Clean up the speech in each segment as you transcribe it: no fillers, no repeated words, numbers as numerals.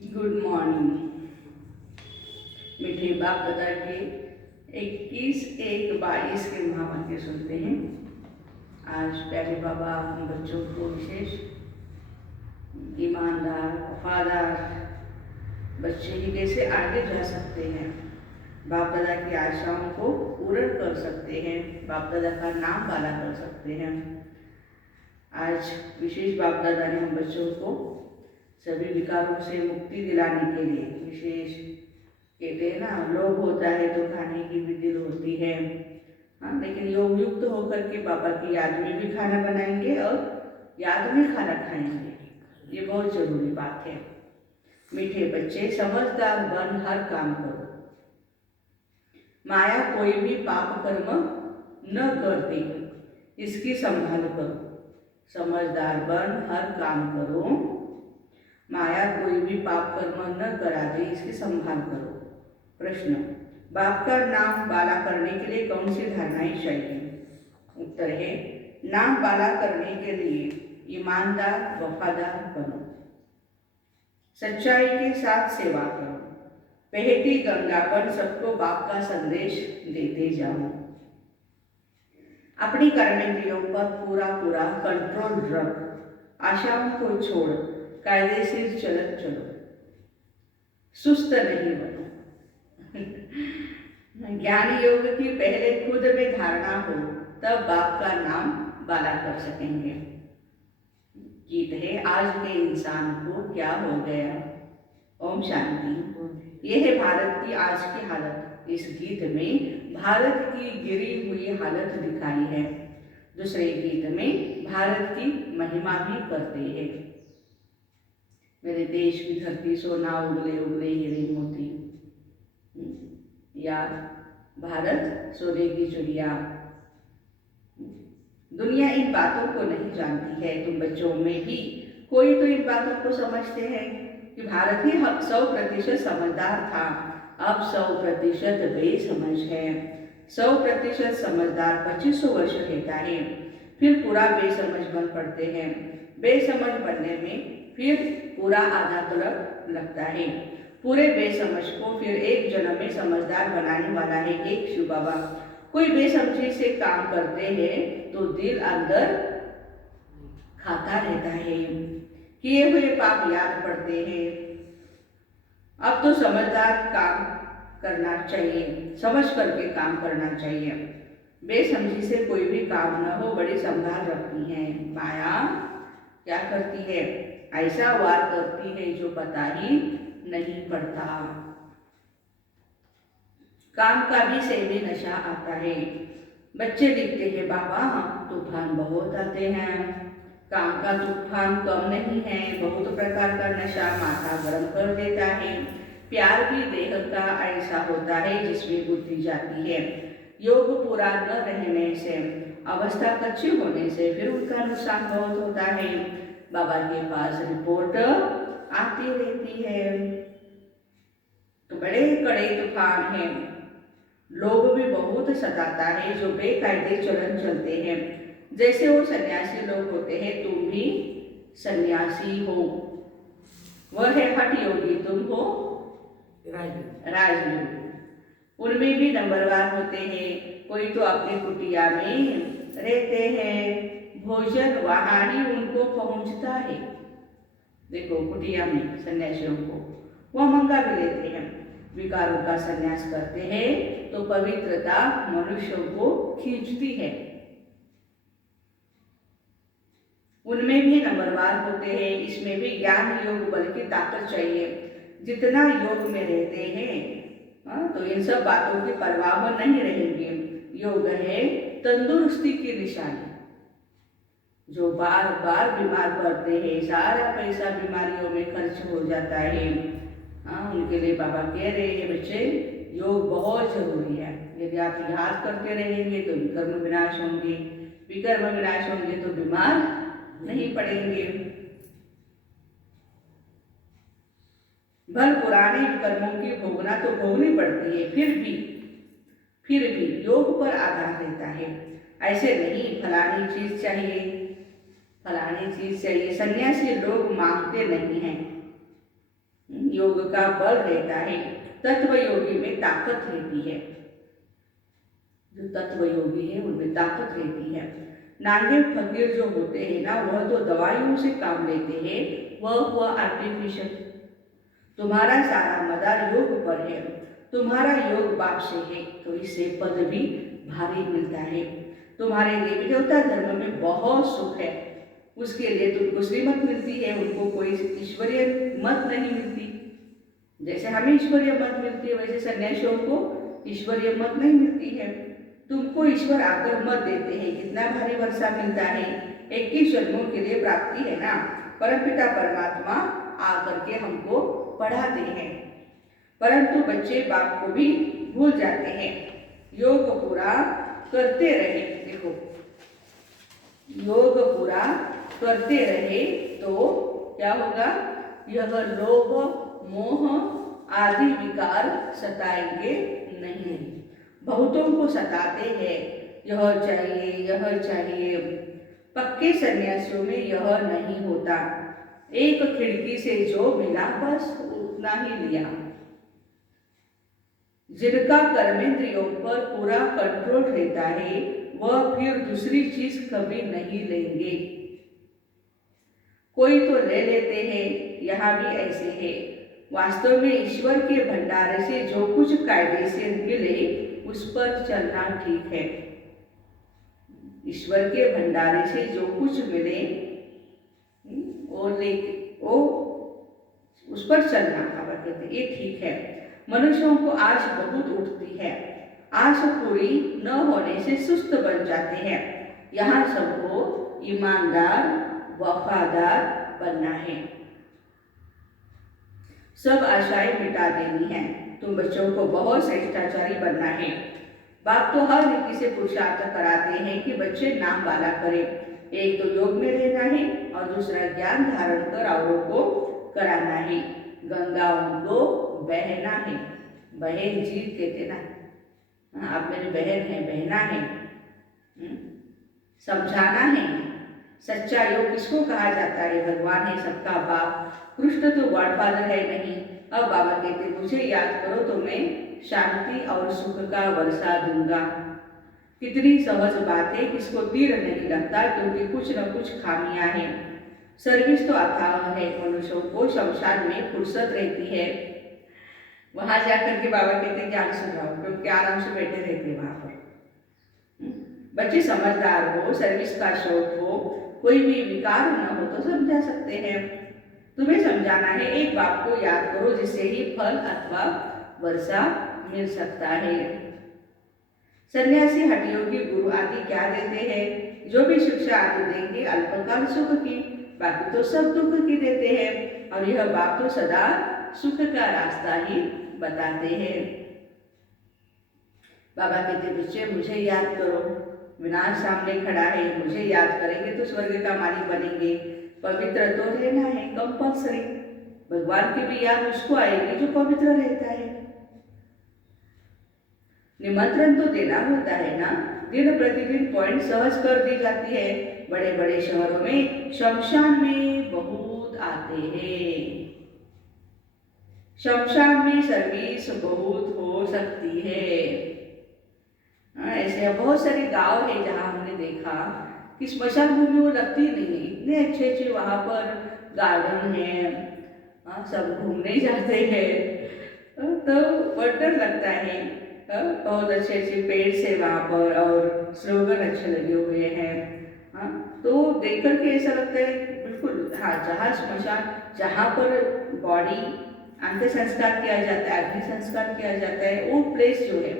Good morning. मीठे बाप दादा के 21-1-22 के महावाक्य सुनते हैं। आज प्यारे बाबा हम बच्चों को विशेष ईमानदार वफादार बच्चे ही कैसे आगे जा सकते हैं, बाप दादा की आशाओं को पूर्ण कर सकते हैं, बाप दादा का नाम वाला कर सकते हैं। आज विशेष बाप दादा ने हम बच्चों को सभी विकारों से मुक्ति दिलाने के लिए विशेष कहते हैं ना, लोभ होता है तो खाने की भी दिल होती है, हाँ, लेकिन योग युक्त होकर के बाबा की याद में भी खाना बनाएंगे और याद में खाना खाएंगे। ये बहुत जरूरी बात है। मीठे बच्चे समझदार बन हर काम करो, माया कोई भी पाप कर्म न करती, इसकी संभाल करो। समझदार बन हर काम करो, माया कोई भी पाप कर्म न करा दे, इसकी संभाल करो। प्रश्न, बाप का नाम बाला करने के लिए कौन सी धारणाएं चाहिए? उत्तर है, नाम बाला करने के लिए ईमानदार वफादार बनो, सच्चाई के साथ सेवा करो, बहती गंगा बन सबको बाप का संदेश देते जाओ, अपनी कर्मेंद्रियों पर पूरा कंट्रोल रख, आशाओं को छोड़ कायदेशीर चलत चलो, सुस्त नहीं बनो। ज्ञान योग की पहले खुद में धारणा हो, तब बाप का नाम बाला कर सकेंगे। गीत है, आज के इंसान को क्या हो गया। ओम शांति। यह है भारत की आज की हालत। इस गीत में भारत की गिरी हुई हालत दिखाई है। दूसरे गीत में भारत की महिमा भी करते हैं। मेरे देश की धरती सोना उगले उगले हीरे मोती, या भारत सोने की चिड़िया। दुनिया इन बातों को नहीं जानती है। तुम बच्चों में भी कोई तो इन बातों को समझते हैं कि भारत ही 100% समझदार था, अब 100% बेसमझ है। 100% समझदार 2500 वर्ष रहता है, फिर पूरा बेसमझ बन पड़ते हैं। बेसमझ बनने में फिर पूरा आधा तरफ लगता है। पूरे बेसमझ को फिर एक जन्म में समझदार बनाने वाला है एक शिव बाबा। कोई बेसमझी से काम करते हैं तो दिल अंदर खाता रहता है, किए हुए पाप याद पड़ते हैं। अब तो समझदार काम करना चाहिए, समझ करके काम करना चाहिए। बेसमझी से कोई भी काम न हो, बड़ी संभाल रखनी है। माया क्या करती है? ऐसा वार करती है जो पता ही नहीं पड़ता। काम का भी सेवी नशा आता है। बच्चे लिखते हैं, बाबा तूफान बहुत आते हैं। काम का तूफान कम नहीं है, बहुत प्रकार का नशा माथा गर्म कर देता है। प्यार भी देह का ऐसा होता है जिसमें बुद्धि जाती है। योग पूरा न रहने से, अवस्था कच्ची होने से फिर उनका नुकसान बहुत होता है। बाबा के पास रिपोर्ट आती रहती है तो बड़े कड़े तूफान हैं। लोग भी बहुत सताता है जो बेकायदे चलन चलते हैं। जैसे वो सन्यासी लोग होते हैं, तुम भी सन्यासी हो। वह है हठ योगी, तुम हो राजयोगी। उनमें भी नंबरवार होते हैं। कोई तो अपनी कुटिया में रहते हैं, भोजन वहां ही उनको पहुंचता है। देखो कुटिया में सन्यासियों को वह मंगा भी लेते हैं। विकारों का संन्यास करते हैं तो पवित्रता मनुष्यों को खींचती है। उनमें भी नंबरवार होते हैं। इसमें भी ज्ञान योग बल की ताकत चाहिए। जितना योग में रहते हैं तो इन सब बातों की परवाह नहीं रहेंगे। योग है तंदुरुस्ती की निशानी। जो बार बार बीमार पड़ते हैं, सारा पैसा बीमारियों में खर्च हो जाता है, उनके लिए बाबा कह रहे हैं, बच्चे योग बहुत जरूरी है। यदि आप याद करते रहेंगे तो विकर्म विनाश होंगे, विकर्म विनाश होंगे तो बीमार नहीं पड़ेंगे। भल पुराने विकर्मों की भोगना तो भोगनी पड़ती है, फिर भी योग पर आधार रहता है। ऐसे नहीं फलानी चीज चाहिए, फलानी चीज चाहिए। सन्यासी लोग मांगते नहीं हैं, योग का बल रहता है, तत्व योगी में ताकत रहती है। जो तत्व योगी है उनमें ताकत रहती है। नांगे फकीर जो होते हैं ना, वह तो दवाइयों से काम लेते हैं, वह हुआ आर्टिफिशियल। तुम्हारा सारा मदार योग पर है, तुम्हारा योग बाप से है, तो इससे पद भी भारी मिलता है। तुम्हारे देवी देवता धर्म में बहुत सुख है, उसके लिए तुमको श्रीमत मिलती है, उनको कोई ईश्वरीय मत नहीं मिलती। जैसे हमें ईश्वरीय मत मिलती है, वैसे सन्यासियों को ईश्वरीय मत नहीं मिलती है। तुमको ईश्वर आकर मत देते हैं, कितना भारी वर्षा मिलता है। 21 जन्मों के लिए प्राप्ति है ना, परमपिता परमात्मा आकर के हमको पढ़ाते हैं, परंतु बच्चे बाप को भी भूल जाते हैं। योग पूरा करते रहे, देखो योग पूरा करते रहे तो क्या होगा, यह लोभ मोह आदि विकार सताएंगे नहीं। बहुतों को सताते हैं, यह चाहिए। पक्के सन्यासियों में यह नहीं होता। एक खिड़की से जो मिला बस उतना ही लिया। जिनका कर्मेंद्रियों पर पूरा कंट्रोल रहता है, वह फिर दूसरी चीज कभी नहीं लेंगे। कोई तो ले लेते हैं, यहाँ भी ऐसे है। वास्तव में ईश्वर के भंडार से जो कुछ कायदे से मिले उस पर चलना ठीक है। ईश्वर के भंडारे से जो कुछ मिले वो उस पर चलना कहते ये ठीक है। मनुष्यों को आश बहुत उठती है, आश पूरी न होने से सुस्त बन जाते हैं। यहाँ सबको ईमानदार वफादार बनना है, सब आशाएं मिटा देनी है। तुम बच्चों को बहुत श्रेष्ठाचारी बनना है। बाप तो हर रीति से पुरुषार्थ कराते हैं कि बच्चे नाम वाला करें। एक तो योग में रहना है और दूसरा ज्ञान धारण कर औरों को कराना है। गंगा उनको बहना है, बहन जी कहते ना, आप मेरी बहन है, बहना है, समझाना है। सच्चा योग किसको कहा जाता है? भगवान है सबका बाप, कृष्ण तो गॉडफादर है नहीं। अब बाबा कहते मुझे याद करो तो मैं शांति और सुख का वर्षा दूंगा। कितनी सहज बात है, किसको तीर नहीं लगता, क्योंकि कुछ न कुछ खामियां हैं। सर्विस तो अथाह है, मनुष्यों को शमशान में फुर्सत रहती है। वहां जाकर के बाबा कहते ज्ञान सुनाओ, क्योंकि आराम से बैठे रहते वहां पर। बच्चे समझदार हो, सर्विस का शौक हो, कोई भी विकार न हो तो समझा सकते हैं। तुम्हें समझाना है, एक बात को याद करो जिससे ही फल अथवा वर्षा मिल सकता है। सन्यासी हठयोगी गुरु आदि क्या देते हैं? जो भी शिक्षा आदि देंगे अल्पकाल सुख की, बाकी तो सब दुख की देते हैं। और यह बाप तो सदा सुख का रास्ता ही बताते हैं। बाबा कहते बच्चे मुझे याद करो, विनाश सामने खड़ा है, मुझे याद करेंगे तो स्वर्ग का मालिक बनेंगे। पवित्र तो रहना है कंपल्सरी। भगवान की भी याद उसको आएगी जो पवित्र रहता है। निमंत्रण तो देना होता है ना, दिन प्रतिदिन पॉइंट सहज कर दी जाती है। बड़े बड़े शहरों में शमशान में बहुत आते हैं। शमशान में सर्विस बहुत हो सकती है। ऐसे बहुत सारे गांव है जहाँ हमने देखा कि स्मशान भूमि वो लगती नहीं है। इतने अच्छे अच्छे वहाँ पर गार्डन है, सब घूमने जाते हैं तो वंडर लगता है। बहुत अच्छे अच्छे पेड़ से वहाँ पर और स्लोगन अच्छे लगे हुए हैं। तो देख करके ऐसा लगता है बिल्कुल, हाँ, जहाँ श्मशान, जहाँ पर बॉडी अंत्य संस्कार किया जाता है, अग्नि संस्कार किया जाता है, वो प्लेस जो है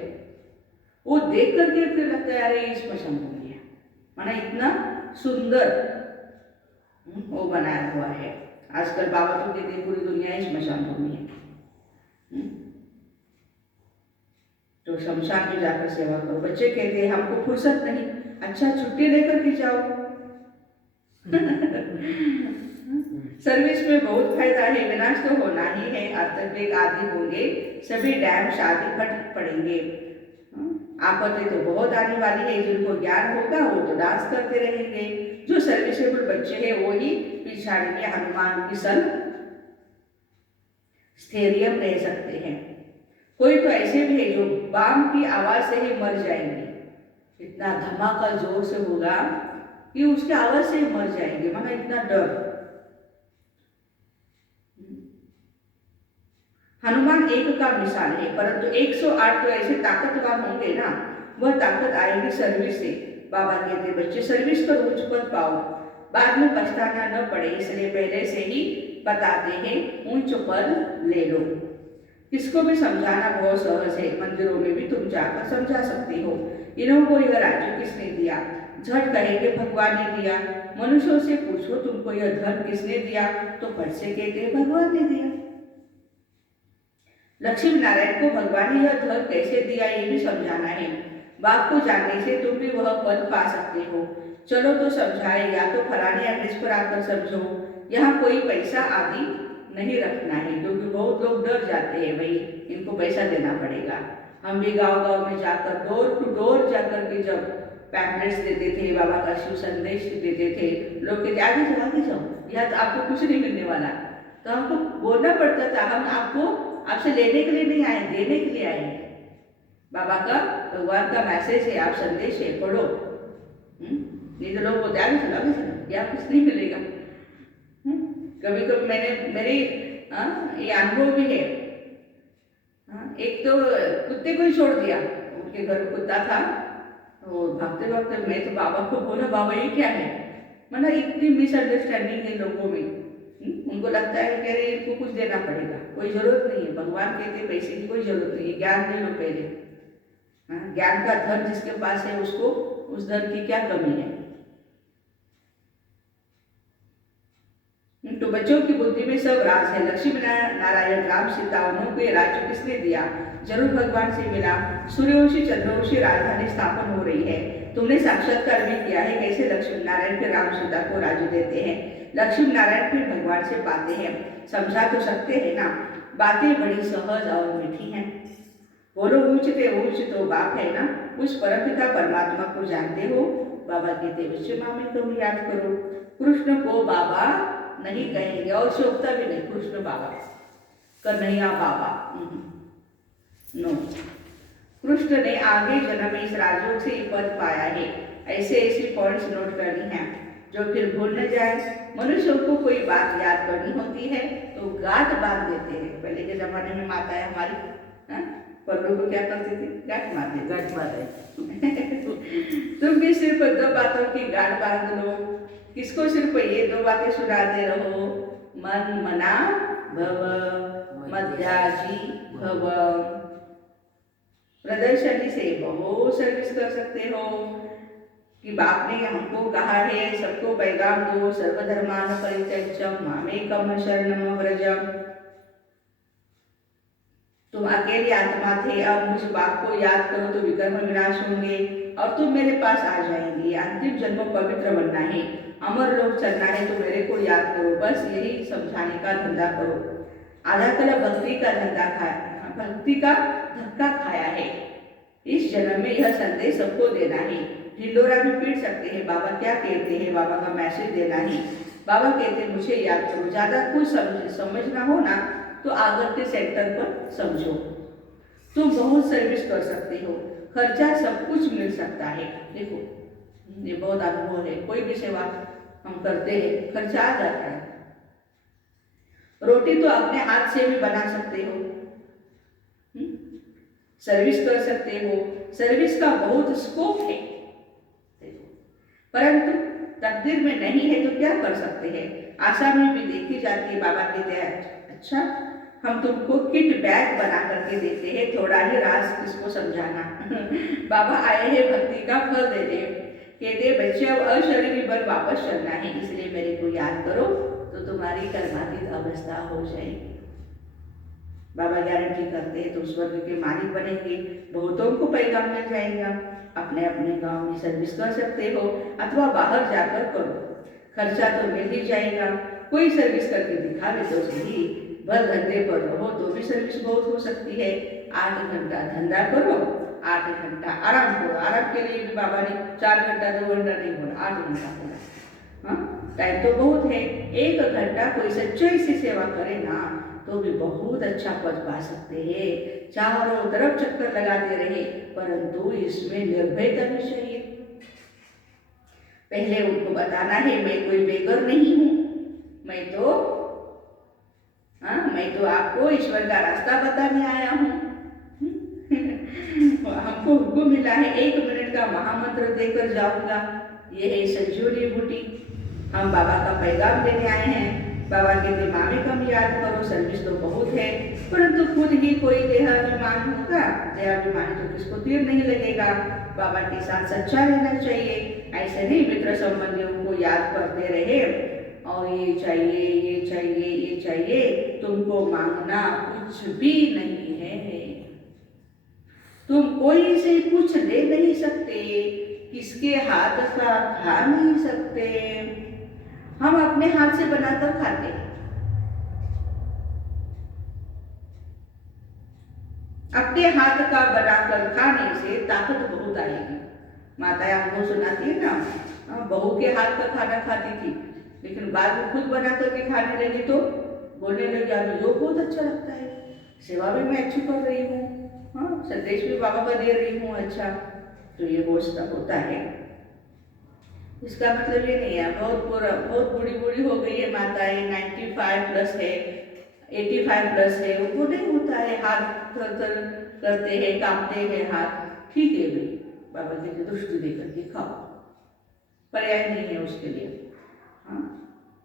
वो देख करके फिर लगता है अरे श्मशान भूमि है, माना इतना सुंदर वो बनाया हुआ है। आजकल बाबा तो कहते हैं पूरी दुनिया ही श्मशान भूमि है। तो शमशान में जाकर सेवा करो। बच्चे कहते हैं हमको फुर्सत नहीं, अच्छा छुट्टी लेकर के जाओ। सर्विस में बहुत फायदा है, विनाश तो होना ही है, अर्थक्वेक आदि होंगे, सभी डैम शादी फट पड़ेंगे। आपत्ति तो बहुत आने वाली है। जिनको ज्ञान होगा वो तो डांस करते रहेंगे, जो सर्विसेबल बच्चे हैं वो ही पिछाड़ी में हनुमान की सन स्थैर्य रह सकते हैं। कोई तो ऐसे भी है जो बाम की आवाज से ही मर जाएंगे, इतना धमाका जोर से होगा कि उसकी आवाज से ही मर जाएंगे, माना इतना डर। हनुमान एक का मिसाल है, परंतु 108 तो ऐसे ताकतवान होंगे ना, वह ताकत आएगी सर्विस से। बाबा कहते बच्चे सर्विस कर उच्च पद पाओ, बाद में पछताना न पड़े, इसलिए पहले से ही बताते हैं ऊंच पद ले लो। किसको भी समझाना बहुत सहज है, मंदिरों में भी तुम जाकर समझा सकती हो। इन्हों यह राज्य किसने दिया, झट कहेंगे भगवान ने दिया। मनुष्यों से पूछो तुमको यह धन किसने दिया, तो फट से कहते हैं भगवान ने दिया। लक्ष्मी नारायण को भगवान ने यह धन कैसे दिया ये भी समझाना है। बाप को जानने से तुम भी वह पद पा सकते हो। चलो तो समझाए, या तो फलाने एड्रेस पर आकर समझो। यहाँ कोई पैसा आदि नहीं रखना है, क्योंकि बहुत लोग डर जाते हैं, भाई इनको पैसा देना पड़ेगा। हम भी गांव गांव में जाकर डोर टू डोर जाकर के जब पैम्पलेट्स देते थे, बाबा का शिव संदेश देते थे, लोग कहते आगे जाओ, यहाँ तो आपको कुछ नहीं मिलने वाला। तो हमको बोलना पड़ता था, हम आपको आपसे लेने के लिए नहीं आए, देने के लिए आए हैं। बाबा का भगवान का मैसेज है, आप संदेश है, पढ़ो। नहीं तो लोग बोलते आगे चलो, यहाँ कुछ नहीं मिलेगा। कभी कभी मेरे ये अनुभव भी है। एक तो कुत्ते को ही छोड़ दिया, उनके घर में कुत्ता था, तो भागते भागते मैं तो बाबा को बोला, बाबा ये क्या है। मतलब इतनी मिसअंडरस्टैंडिंग है लोगों में। उनको लगता है कि अरे इनको कुछ देना पड़ेगा, कोई जरूरत नहीं है। भगवान कहते पैसे की कोई जरूरत नहीं है, ज्ञान ले लो पहले। ज्ञान का धन जिसके पास है उसको उस धन की क्या कमी है। तो बच्चों की बुद्धि में सब राज है। लक्ष्मी नारायण राम सीता उन्हों को ये राज्य किसने दिया, जरूर भगवान से मिला। सूर्यवंशी चंद्रवंशी राजधानी स्थापन हो रही है, तुमने साक्षात्कार भी किया है कैसे लक्ष्मी नारायण फिर राम सीता को राज्य देते हैं। लक्ष्मी नारायण फिर भगवान से पाते हैं, समझा तो सकते हैं ना। बातें बड़ी सहज और मीठी हैं। बोलो ऊंचते ऊंच तो बाप है ना, उस परमपिता परमात्मा को जानते हो। बाबा कहते बच्चे मामे को याद करो। कृष्ण को बाबा नहीं कहेंगे, और शोभता भी नहीं कृष्ण बाबा, कन्हैया बाबा, नो। कृष्ण ने आगे जन्म में इस राजयोग से पद पाया है। ऐसे ऐसे पॉइंट्स नोट करनी है जो फिर भूल न जाए। मनुष्यों को कोई बात याद करनी होती है तो गांठ बांध देते हैं। पहले के जमाने में माताएं हमारी पल्लू को क्या करती थी, गांठ मारते। तुम भी सिर्फ 2 बातों की गांठ बांध लो। किसको सिर्फ ये 2 बातें सुनाते रहो, मन मना भव मध्याजी भव। प्रदर्शनी से बहुत सर्विस कर सकते हो कि बाप ने हमको कहा है सबको पैगाम दो, सर्वधर्मान परित्यज्य मामेकम शरणम व्रजम। तुम अकेली आत्मा थे, अब मुझ बाप को याद करो तो विकर्म विनाश होंगे और तुम मेरे पास आ जाएंगे। अंतिम जन्म पवित्र बनना है, अमर लोग चलना है तो मेरे को याद करो। बस यही समझाने का धंधा करो। आधा कला भक्ति का धंधा खाया, भक्ति का धक्का खाया है। इस जन्म में यह संदेश सबको देना है। ढिंडोरा भी पीट सकते हैं, बाबा क्या कहते हैं, बाबा का मैसेज देना है। बाबा कहते हैं मुझे याद करो। ज्यादा कुछ समझना हो ना तो आगर के सेंटर पर समझो। तुम बहुत सर्विस कर सकते हो, खर्चा सब कुछ मिल सकता है। देखो ये बहुत अनुभव है, कोई भी सेवा हम करते हैं खर्चा आ जाता है। रोटी तो अपने हाथ से भी बना सकते हो, सर्विस कर सकते हो। सर्विस का बहुत स्कोप है, परंतु तकदीर में नहीं है तो क्या कर सकते हैं। आशा में भी देखी जाती है। बाबा कहते हैं अच्छा हम तुमको किट बैग बना करके देते हैं, थोड़ा ही राज किसको समझाना। बाबा आए हैं भक्ति का फल देते, कहते बच्चे अब अशरीरी बल वापस चलना है, इसलिए मेरे को याद करो तो तुम्हारी कर्मातीत अवस्था हो जाएगी। बाबा गारंटी करते हैं तुम स्वर्ग के मालिक बनेंगे, बहुतों को पैगाम मिल जाएगा। अपने अपने गांव में सर्विस कर सकते हो अथवा बाहर जाकर करो, खर्चा तो मिल ही जाएगा। कोई सर्विस करके दिखा दे तो सही, भर धंधे पर रहो तो भी सर्विस बहुत हो सकती है। 8 घंटा धंधा करो, 8 घंटा आराम करो। आराम के लिए भी बाबा ने 4 घंटा 2 घंटा नहीं बोला, 8 घंटा बोला। टाइम तो बहुत है। 1 घंटा कोई सच्चाई से सेवा करे ना तो भी बहुत अच्छा पद पा सकते हैं। चारों तरफ चक्कर लगाते रहे, परंतु इसमें निर्भयता भी चाहिए। पहले उनको बताना है मैं कोई बेगर नहीं हूँ, मैं तो आपको ईश्वर का रास्ता बताने आया हूँ। हमको हुक्म मिला है 1 मिनट का महामंत्र देकर जाऊंगा, ये है संजीवनी बूटी। हम बाबा का पैगाम देने आए हैं। बाबा कहते मामे कम याद करो, सर्विस तो बहुत है, परंतु खुद ही कोई देहाभिमान होगा, देहाभिमानी तो किसको तीर नहीं लगेगा। बाबा के साथ सच्चा रहना चाहिए, ऐसे नहीं मित्र संबंधियों को याद करते रहे और ये चाहिए ये चाहिए ये चाहिए। तुमको मांगना कुछ भी नहीं है, तुम कोई से कुछ ले नहीं सकते, किसके हाथ का खा नहीं सकते। हम अपने हाथ से बनाकर खाते हैं, अपने हाथ का बनाकर खाने से ताकत बहुत आएगी। माताएं हमको सुनाती है ना, बहू के हाथ का खाना खाती थी, लेकिन बाद में खुद बना करके खाने लगी तो बोलने लगी अभी योग बहुत अच्छा लगता है, सेवा भी मैं अच्छी कर रही हूँ, हाँ संदेश भी बाबा का दे रही हूँ अच्छा। तो ये होता है। इसका मतलब ये नहीं है बहुत बूढ़ी हो गई है माताएं, 95 प्लस है, 85 प्लस है, वो नहीं होता है, हाथ करते हैं, कांपते हैं हाथ, ठीक है भाई, बाबा की दृष्टि देकर के खाओ, पर्याय नहीं है उसके लिए। हाँ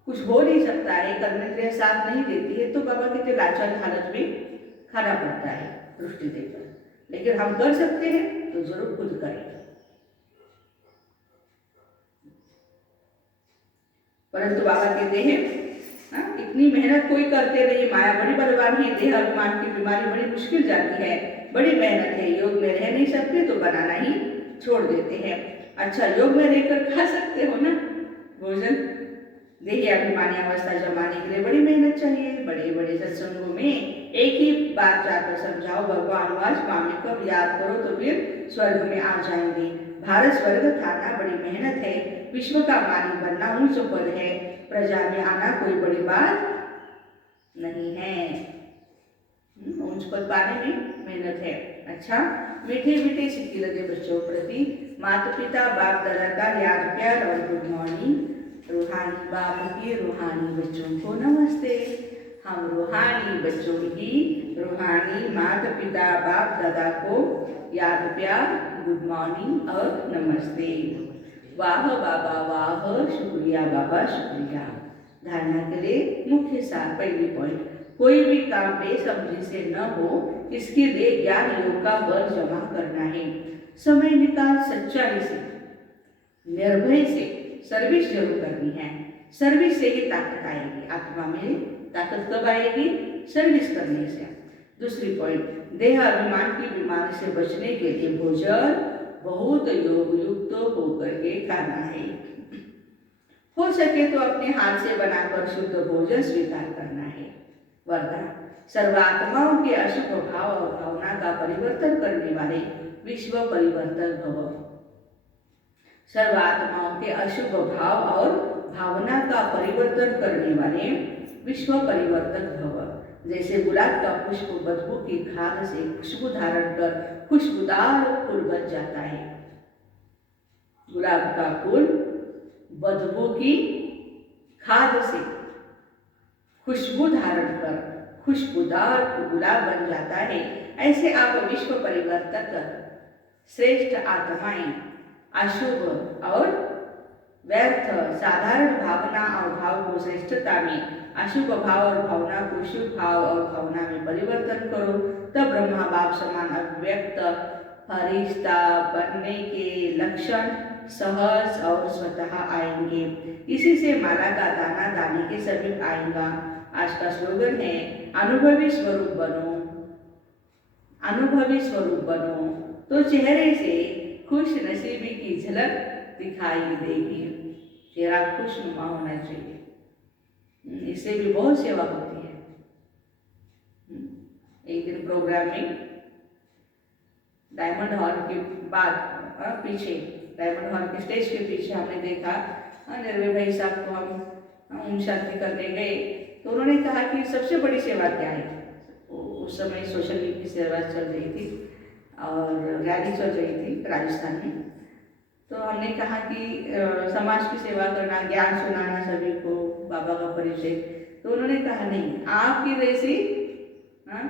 कुछ हो नहीं सकता है, कर्मेंद्रिय साथ नहीं देती है, तो बाबा कहते लाचार हालत में खाना पड़ता है दृष्टि देकर, लेकिन हम कर सकते हैं तो जरूर खुद करें। परंतु बाबा कहते हैं इतनी मेहनत कोई करते नहीं, माया बड़ी बलवान है, देह अभिमान की बीमारी बड़ी मुश्किल जाती है, बड़ी मेहनत है, योग में रह नहीं सकते तो बनाना ही छोड़ देते हैं। अच्छा योग में रहकर खा सकते हो ना भोजन, देह अभिमानी अवस्था जमाने के लिए बड़ी मेहनत चाहिए। बड़े बड़े सत्संगों में एक ही बात जाकर समझाओ, भगवान वास मामे कब याद करो तो फिर स्वर्ग में आ जाएंगे। भारत स्वर्ग थाना बड़ी मेहनत है, विश्व का मालिक बनना ऊंच पद है, प्रजा में आना कोई बड़ी बात नहीं है, ऊंच पद पाने में मेहनत है। अच्छा मीठे मीठे सिक्के लगे बच्चों प्रति माता पिता बाप दादा का याद प्यार और गुड मॉर्निंग। रूहानी बाप की रूहानी बच्चों को नमस्ते। हम रूहानी बच्चों की रूहानी माता पिता बाप दादा को याद प्यार गुड मॉर्निंग और नमस्ते। वाह बाबा वाह, शुक्रिया बाबा शुक्रिया। धारणा के लिए मुख्य सार, पहली पॉइंट, कोई भी काम बेसमझी से न हो, इसके लिए ज्ञान योग का बल जमा करना है। समय निकाल सच्चाई से निर्भय से सर्विस जरूर करनी है, सर्विस से ही ताकत आएगी। आत्मा में ताकत कब आएगी? सर्विस करने से। दूसरी पॉइंट, देह अभिमान की बीमारी से बचने के लिए भोजन बहुत योग युक्त होकर के खाना है। हो सके तो अपने हाथ से बनाकर शुद्ध भोजन स्वीकार करना है। वरदान, सर्वात्माओं के अशुभ भाव और भावना का परिवर्तन करने वाले विश्व परिवर्तक भव। सर्वात्माओं के अशुभ भाव और भावना का परिवर्तन करने वाले विश्व परिवर्तक भव। जैसे गुलाब का पुष्प बदबू की खाद से खुशबू धारण कर खुशबूदार फूल बन जाता है। गुलाब का फूल बदबू की खाद से खुशबू धारण कर खुशबूदार गुलाब बन जाता है। ऐसे आप विश्व परिवर्तक श्रेष्ठ आत्माएं अशुभ और व्यर्थ साधारण भावना और भाव को श्रेष्ठता में, अशुभ भाव और भावना को शुभ भाव और भावना में परिवर्तन करो, तब ब्रह्मा बाप समान अव्यक्त फरिश्ता बनने के लक्षण सहज और स्वतः आएंगे। इसी से माला का दाना दाने के समीप आएगा। आज का स्लोगन है, अनुभवी स्वरूप बनो, अनुभवी स्वरूप बनो तो चेहरे से खुश नसीबी की झलक दिखाई देगी। चेहरा खुशनुमा होना चाहिए, इससे भी बहुत सेवा होती है। एक दिन प्रोग्राम में डायमंड हॉल के बाद पीछे, डायमंड हॉल के स्टेज के पीछे हमने देखा निर्भय भाई साहब को हम ओम शांति करने गए तो उन्होंने कहा कि सबसे बड़ी सेवा क्या है। उस समय सोशल लीग की सेवा चल रही थी और रैली चल रही थी राजस्थान में। तो हमने कहा कि समाज की सेवा करना, ज्ञान सुनाना सभी को, बाबा का परिचय। तो उन्होंने कहा नहीं, आपकी वैसी हाँ,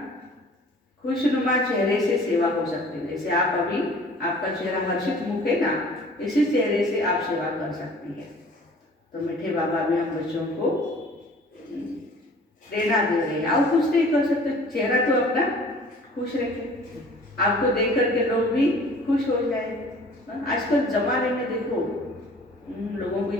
खुशनुमा चेहरे से सेवा हो सकती है। जैसे आप अभी, आपका चेहरा हर्षित मुख है ना, इसी चेहरे से आप सेवा कर सकती है। तो मीठे बाबा भी हम बच्चों को प्रेरणा दे रहे हैं। आप कुछ नहीं कर सकते, चेहरा तो अपना खुश रखें, आपको देख करके लोग भी खुश हो जाए। आजकल जमाने में देखो लोगों को